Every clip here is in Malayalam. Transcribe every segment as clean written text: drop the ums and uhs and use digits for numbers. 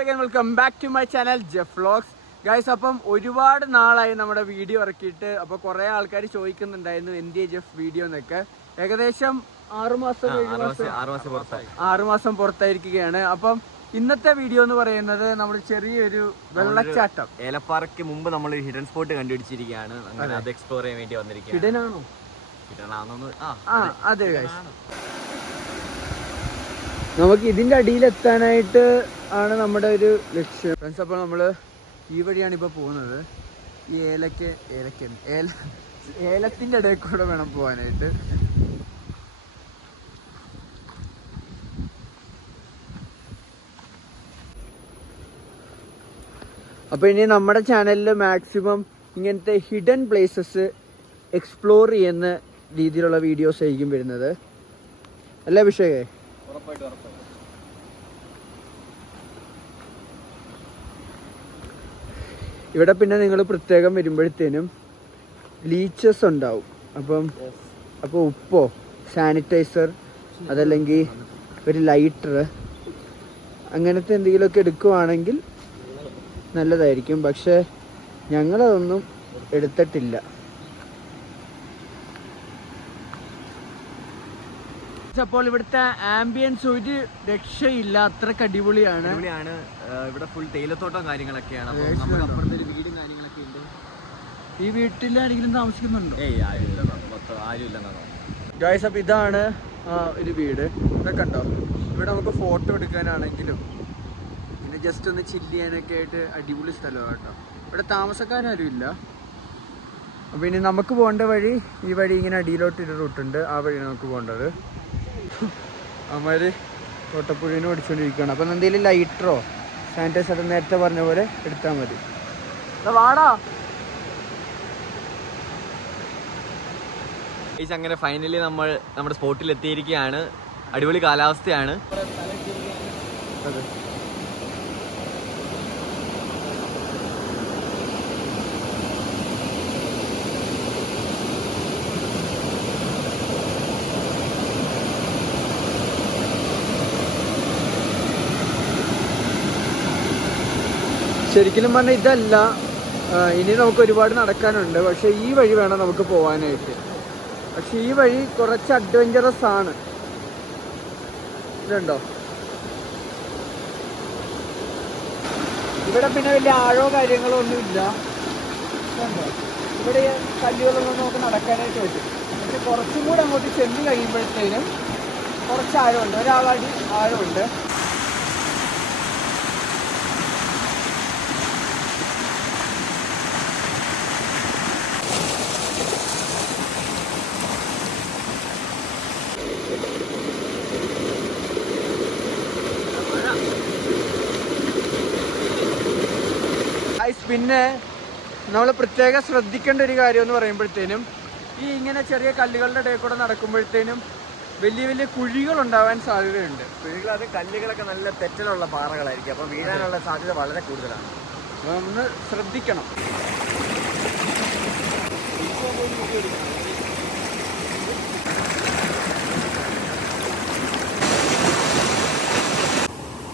again, welcome back to my channel Jeff Vlogs. Guys, അപ്പം ഒരുപാട് നാളായി നമ്മുടെ വീഡിയോ ഇറക്കിയിട്ട്. അപ്പോൾ കുറേ ആൾക്കാർ ചോദിക്കുന്നുണ്ടായിരുന്നു എന്തിയെ ജെഫ് വീഡിയോ എന്നൊക്കെ. ഏകദേശം 6 മാസം പുറത്തായിരിക്കുകയാണ്. അപ്പം ഇന്നത്തെ വീഡിയോ എന്ന് പറയുന്നത് നമ്മൾ ചെറിയൊരു വെള്ളച്ചാട്ടം ഏലപ്പാറയ്ക്ക് മുമ്പ് നമ്മൾ ഹിഡൻ സ്പോട്ട് കണ്ടുപിടിച്ചിരിക്കുകയാണ്. അത് എക്സ്പ്ലോർ ചെയ്യാൻ വേണ്ടി വന്നിരിക്കുകയാണ്. ഹിഡൻ ആണോ? അതെ ഗൈസ്, നമുക്ക് ഇതിന്റെ അടിയിലെത്താനായിട്ട് ആണ് നമ്മുടെ ഒരു ലക്ഷ്യം ഫ്രണ്ട്സ്. അപ്പോൾ നമ്മൾ ഈ വഴിയാണ് ഇപ്പോൾ പോകുന്നത്. ഈ ഏലത്തിൻ്റെ ഇടയിൽ കൂടെ വേണം പോകാനായിട്ട്. അപ്പോൾ ഇനി നമ്മുടെ ചാനലിൽ മാക്സിമം ഇങ്ങനത്തെ ഹിഡൻ പ്ലേസസ് എക്സ്പ്ലോർ ചെയ്യുന്ന രീതിയിലുള്ള വീഡിയോസ് ആയിരിക്കും വരുന്നത്. അല്ലേ അഭിഷേകേ? ഇവിടെ പിന്നെ നിങ്ങൾ പ്രത്യേകം വരുമ്പോഴത്തേനും ലീച്ചസ് ഉണ്ടാവും. അപ്പോൾ ഉപ്പോ സാനിറ്റൈസർ അതല്ലെങ്കിൽ ഒരു ലൈറ്റർ അങ്ങനത്തെ എന്തെങ്കിലുമൊക്കെ എടുക്കുവാണെങ്കിൽ നല്ലതായിരിക്കും. പക്ഷെ ഞങ്ങളതൊന്നും എടുത്തിട്ടില്ല. അപ്പോൾ ഇവിടുത്തെ ആംബിയൻസ് ഒരു രക്ഷയില്ല, അത്രക്ക് അടിപൊളിയാണ്. ഇവിടെ ഫുൾ തേയിലത്തോട്ടം കാര്യങ്ങളൊക്കെയാണ്. വീടും കാര്യങ്ങളൊക്കെ ഉണ്ട്. ഈ വീട്ടിൽ ആരെങ്കിലും താമസിക്കുന്നുണ്ടോ? ആരുമില്ലെന്നാണോ ഗായ്സ്? അപ്പോൾ ഇതാണ് ഒരു വീട്. ഇതൊക്കെ ഉണ്ടോ? ഇവിടെ നമുക്ക് ഫോട്ടോ എടുക്കാനാണെങ്കിലും പിന്നെ ജസ്റ്റ് ഒന്ന് ചില്ല് ചെയ്യാനൊക്കെ ആയിട്ട് അടിപൊളി സ്ഥലമാണ് കേട്ടോ. ഇവിടെ താമസക്കാരും ഇല്ല. അപ്പോൾ ഇനി നമുക്ക് പോകേണ്ട വഴി ഈ വഴി ഇങ്ങനെ അടിയിലോട്ട് ഒരു റൂട്ടുണ്ട്. ആ വഴി നമുക്ക് പോകേണ്ടത്. അവന്മാർ തോട്ടപ്പുഴീനെ ഓടിച്ചുകൊണ്ടിരിക്കുകയാണ്. അപ്പം എന്തെങ്കിലും ലൈറ്ററോ സാനിറ്റൈസർ നേരത്തെ പറഞ്ഞ പോലെ എടുത്താൽ മതി. വാടാ. അങ്ങനെ ഫൈനലി നമ്മൾ നമ്മുടെ സ്പോട്ടിൽ എത്തിയിരിക്കുകയാണ്. അടിപൊളി കാലാവസ്ഥയാണ്. ശരിക്കും പറഞ്ഞാൽ ഇതല്ല, ഇനി നമുക്ക് ഒരുപാട് നടക്കാനുണ്ട്. പക്ഷെ ഈ വഴി വേണം നമുക്ക് പോകാനായിട്ട്. പക്ഷെ ഈ വഴി കുറച്ച് അഡ്വഞ്ചറസ് ആണ്. ഇതുണ്ടോ? ഇവിടെ പിന്നെ വലിയ ആഴോ കാര്യങ്ങളോ ഒന്നുമില്ല. ഇവിടെ കല്ലുകളൊന്നും നമുക്ക് നടക്കാനായിട്ട് പറ്റും. പക്ഷെ കുറച്ചും കൂടെ അങ്ങോട്ട് ചെന്ന് കഴിയുമ്പോഴത്തേനും കുറച്ച് ആഴമുണ്ട്, ഒരാളടി ആഴമുണ്ട്. പിന്നെ നമ്മൾ പ്രത്യേകം ശ്രദ്ധിക്കേണ്ട ഒരു കാര്യം എന്ന് പറയുമ്പോഴത്തേനും ഈ ഇങ്ങനെ ചെറിയ കല്ലുകളുടെ ഇടയിൽ കൂടെ നടക്കുമ്പോഴത്തേനും വലിയ വലിയ കുഴികൾ ഉണ്ടാവാൻ സാധ്യതയുണ്ട്. അത് കല്ലുകളൊക്കെ നല്ല തെറ്റലുള്ള പാറകളായിരിക്കും. അപ്പോൾ വീഴാനുള്ള സാധ്യത വളരെ കൂടുതലാണ്. ഒന്ന് ശ്രദ്ധിക്കണം.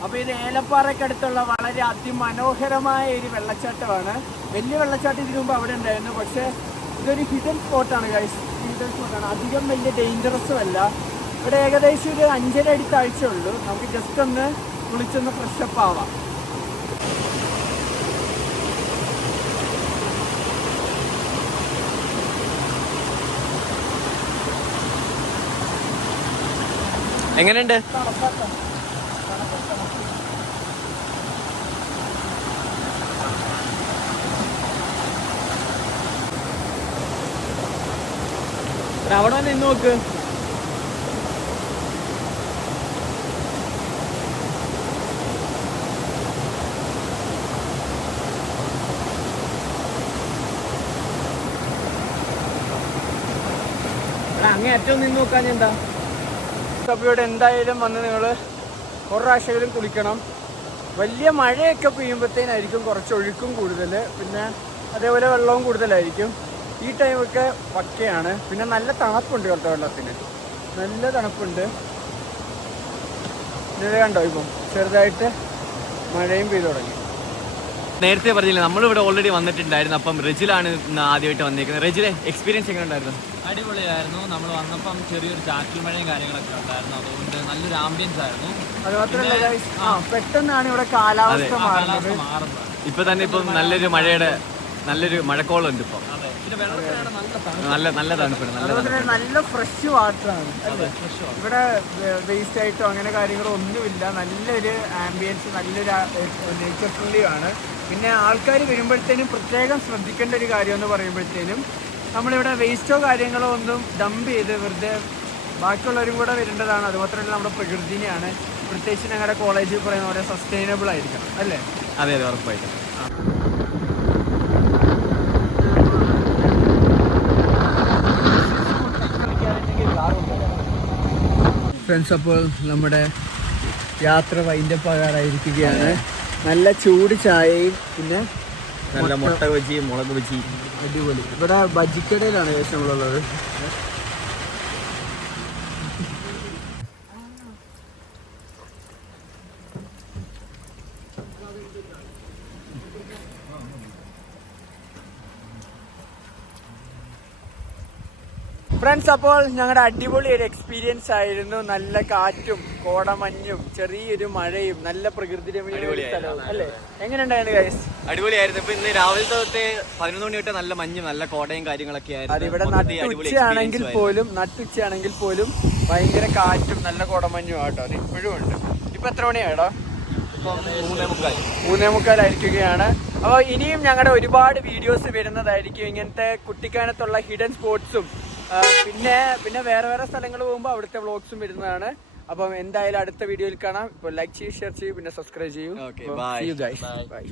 അപ്പോൾ ഇത് ഏലപ്പാറയ്ക്കടുത്തുള്ള വളരെ അതിമനോഹരമായ ഒരു വെള്ളച്ചാട്ടമാണ്. വലിയ വെള്ളച്ചാട്ടം ഇതിനു മുമ്പ് അവിടെ ഉണ്ടായിരുന്നു. പക്ഷേ ഇതൊരു ഹിഡൻ സ്പോട്ടാണ് ഗൈസ്. ഹിഡൻ സ്പോട്ടാണ്. അധികം വലിയ ഡേഞ്ചറസും അല്ല. ഇവിടെ ഏകദേശം ഒരു 5.5 അടി താഴ്ചയുള്ളൂ. നമുക്ക് ജസ്റ്റ് ഒന്ന് കുളിച്ചൊന്ന് ഫ്രഷപ്പ് ആവാം. എങ്ങനെയുണ്ട്? അവിടെ നിന്ന് നോക്ക്. അങ്ങേ ഏറ്റവും നിന്ന് നോക്കാൻ എന്താ? അപ്പോൾ ഇവിടെ എന്തായാലും വന്ന് നിങ്ങൾ ഒരു പ്രാവശ്യമെങ്കിലും കുളിക്കണം. വലിയ മഴയൊക്കെ പെയ്യുമ്പോഴത്തേനായിരിക്കും കുറച്ച് ഒഴുക്കും കൂടുതൽ, പിന്നെ അതേപോലെ വെള്ളവും കൂടുതലായിരിക്കും. ഈ ടൈമൊക്കെ പക്കയാണ്. പിന്നെ നല്ല തണുപ്പുണ്ട് കേട്ടോ, വെള്ളത്തിന് നല്ല തണുപ്പുണ്ട്. ഇത് കണ്ടോ, ഇപ്പം ചെറുതായിട്ട് മഴയും പെയ്തു തുടങ്ങി. നേരത്തെ പറഞ്ഞില്ല നമ്മളിവിടെ ഓൾറെഡി വന്നിട്ടുണ്ടായിരുന്നു. അപ്പം റിജിലാണ് ഇന്ന് ആദ്യമായിട്ട് വന്നിരിക്കുന്നത്. റിജിലെ എക്സ്പീരിയൻസ് എങ്ങനെ ഉണ്ടായിരുന്നു? അടിപൊളിയായിരുന്നു. നമ്മൾ വന്നപ്പം ചെറിയൊരു ചാറ്റൽ മഴയും കാര്യങ്ങളൊക്കെ ഉണ്ടായിരുന്നു. അതുകൊണ്ട് നല്ലൊരു ആംബിയൻസ് ആയിരുന്നു. അത് മാത്രമല്ല പെട്ടെന്നാണ് ഇവിടെ കാലാവസ്ഥ മാറുന്നത്. ഇപ്പൊ തന്നെ ഇപ്പം നല്ലൊരു മഴക്കോളം ഉണ്ട് ഇപ്പം. നല്ല തണുപ്പാണ്. അതുപോലെ തന്നെ നല്ല ഫ്രഷ് വാട്ടറാണ്. ഇവിടെ വേസ്റ്റ് ആയിട്ടോ അങ്ങനെ കാര്യങ്ങളോ ഒന്നുമില്ല. നല്ലൊരു ആംബിയൻസ്, നല്ലൊരു നേച്ചർ ഫ്രണ്ട്ലിയാണ്. പിന്നെ ആൾക്കാർ വരുമ്പോഴത്തേനും പ്രത്യേകം ശ്രദ്ധിക്കേണ്ട ഒരു കാര്യം എന്ന് പറയുമ്പോഴത്തേനും നമ്മളിവിടെ വേസ്റ്റോ കാര്യങ്ങളോ ഒന്നും ഡംപ് ചെയ്ത് വെറുതെ ബാക്കിയുള്ളവരും കൂടെ വരേണ്ടതാണ്. അതുമാത്രമല്ല നമ്മുടെ പ്രകൃതിനെയാണ്. പ്രത്യേകിച്ച് ഞങ്ങളുടെ കോളേജിൽ പറയുന്ന പോലെ സസ്റ്റൈനബിൾ ആയിരിക്കണം, അല്ലേ? അതെ ഉറപ്പായിട്ടും. ഫ്രണ്ട്സ്, അപ്പോൾ നമ്മുടെ യാത്ര വൈൻഡപ്പ് ആകാറായിരിക്കുകയാണ്. നല്ല ചൂട് ചായയും പിന്നെ നല്ല മുട്ട ബജി, മുളക് ബജി, അടിപൊളി. ഇവിടെ ബജിക്കടയിലാണ് ഏകദേശം നമ്മളുള്ളത്. ഫ്രണ്ട്സ്, അപ്പോൾ ഞങ്ങളുടെ അടിപൊളി ഒരു എക്സ്പീരിയൻസ് ആയിരുന്നു. നല്ല കാറ്റും കോടമഞ്ഞും ചെറിയൊരു മഴയും നല്ല പ്രകൃതി രമണീയ സ്ഥലവും, അല്ലേ? എങ്ങനെയുണ്ടായിരുന്നു ഗൈസ്? അടിപൊളിയായിരുന്നു. ഇപ്പൊ ഇന്ന് രാവിലെ തൊട്ട് 11 മണി തൊട്ട് നല്ല മഞ്ഞും നല്ല കോടയും കാര്യങ്ങളൊക്കെ ആയിരുന്നു. അതിവിടെ നട്ടുച്ചയാണെങ്കിൽ പോലും ഭയങ്കര കാറ്റും നല്ല കോടമഞ്ഞും ആട്ടോ. അത് ഇപ്പോഴും ഉണ്ട്. ഇപ്പൊ എത്ര മണിയാടോ? 3:45 അപ്പോൾ ഇനിയും ഞങ്ങളുടെ ഒരുപാട് വീഡിയോസ് വരുന്നതായിരിക്കും. ഇങ്ങനത്തെ കുട്ടിക്കാനത്തുള്ള ഹിഡൻ സ്പോട്സും പിന്നെ വേറെ സ്ഥലങ്ങൾ പോകുമ്പോൾ അവിടുത്തെ വ്ളോഗ്സും വരുന്നതാണ്. അപ്പം എന്തായാലും അടുത്ത വീഡിയോയിൽ കാണാം. ഇപ്പോൾ ലൈക്ക് ചെയ്യൂ, ഷെയർ ചെയ്യൂ, പിന്നെ സബ്സ്ക്രൈബ് ചെയ്യൂ. Okay, bye. See you guys. Bye.